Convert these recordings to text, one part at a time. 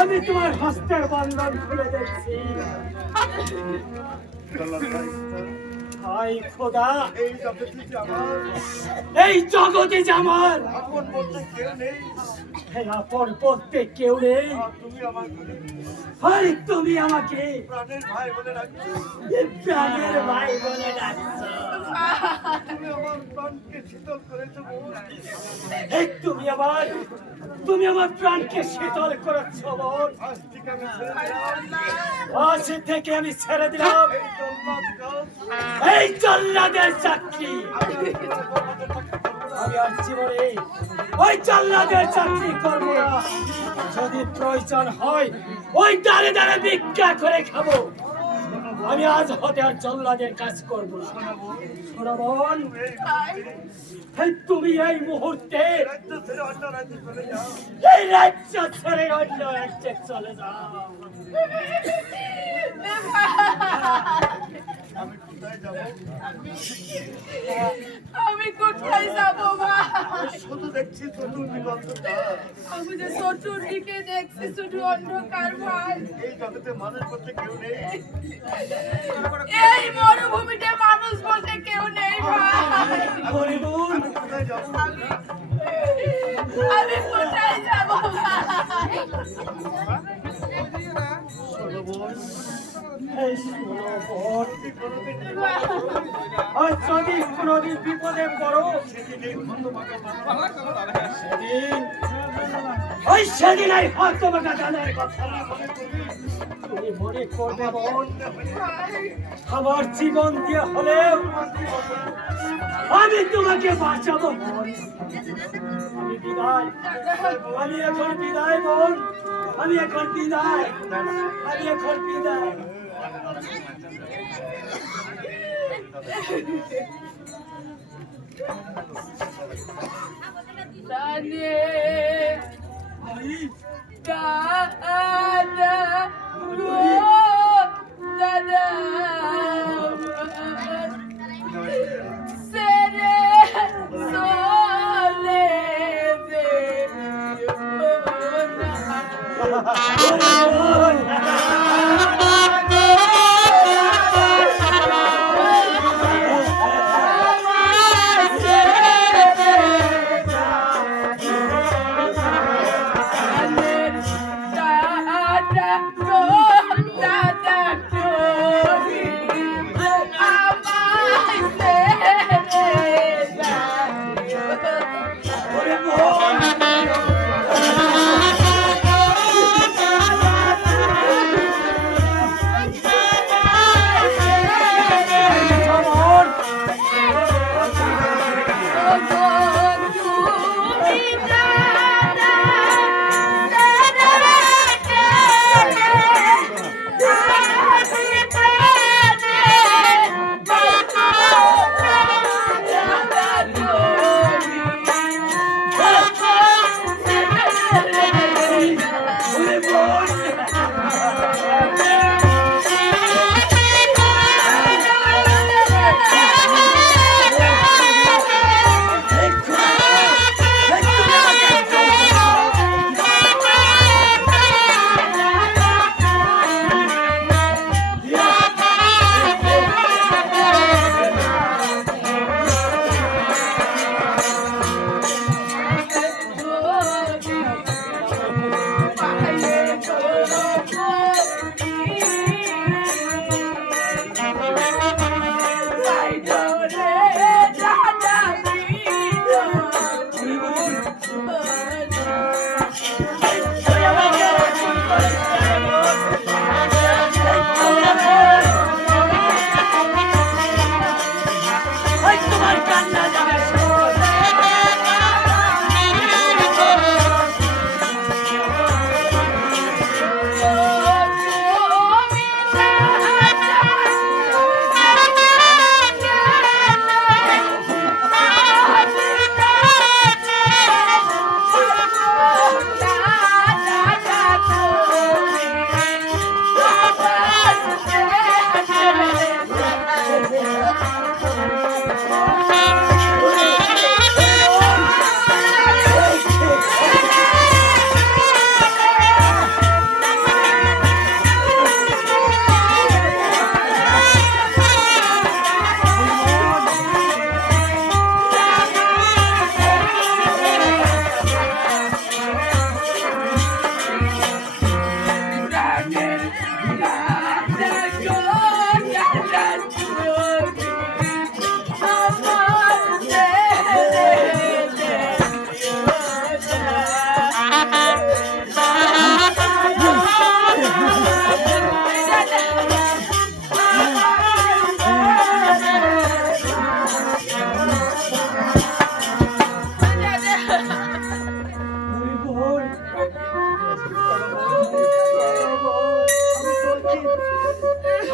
আমি তোমার হস্তের বন্ধন খুলে দেখছি। হায় খোদা, এই জগতে যে আমার আপন বলতে কেউ নেই। তুমি আমাকে প্রাণের ভাই বলে ডাকছো। তুমি আমার প্রাণকে শীতল করেছ বোন। আজ থেকে আমি ছেড়ে দিলাম এই জল্লাদের চাকরি। আমি আর জীবনে ওই জল্লাদের চাকরি করবো না। যদি প্রয়োজন হয় ওই দাঁড়ে দাঁড়ে ভিক্ষা করে খাবো। আমি আজ হতে আর জল্লাদের কাজ করবো না। শোনো বোন, তুমি এই মুহূর্তে এই রাজ্য ছেড়ে অন্য রাজ্যে চলে যাও। আমি কোথায় যাবো মা? শুধু দেখছি চতুর্দিকে অন্ধকার। আমি যে চতুর্দিকে দেখছি শুধু অন্ধকার ভাই। এই জগতে মানুষ বলতে কেউ নেই। এই মরুভূমিতে মানুষ বলতে কেউ নেই ভাই। হরিবুল কোথায় যাবো? আমি কোথায় যাবো ভাই? শোনো বোন, এই শোনো বোন, যদি কোনোদিন আর যদি কোনোদিন বিপদে পড়ো সেদিন এই হতভাগা সেদিন এই হতভাগা দানের কথা তুমি মনে করবে বোন। আমার জীবন দিয়ে হলেও আমি তোমাকে বাঁচাবো বোন। আমি বিদায়, আমি এখন বিদায় বোন, আমি এখন বিদায়, আমি এখন বিদায়। জানে দাদা গো দাদা সেরে চলে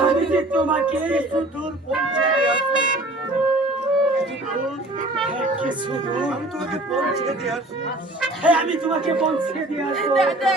আমি যে তোমাকে দূর পৌঁছে দিয়েছি। কিছু দূর আমি তোমাকে পৌঁছে দিয়ে আসবো। হ্যাঁ আমি তোমাকে পৌঁছে দিয়ে আসবো। দাদা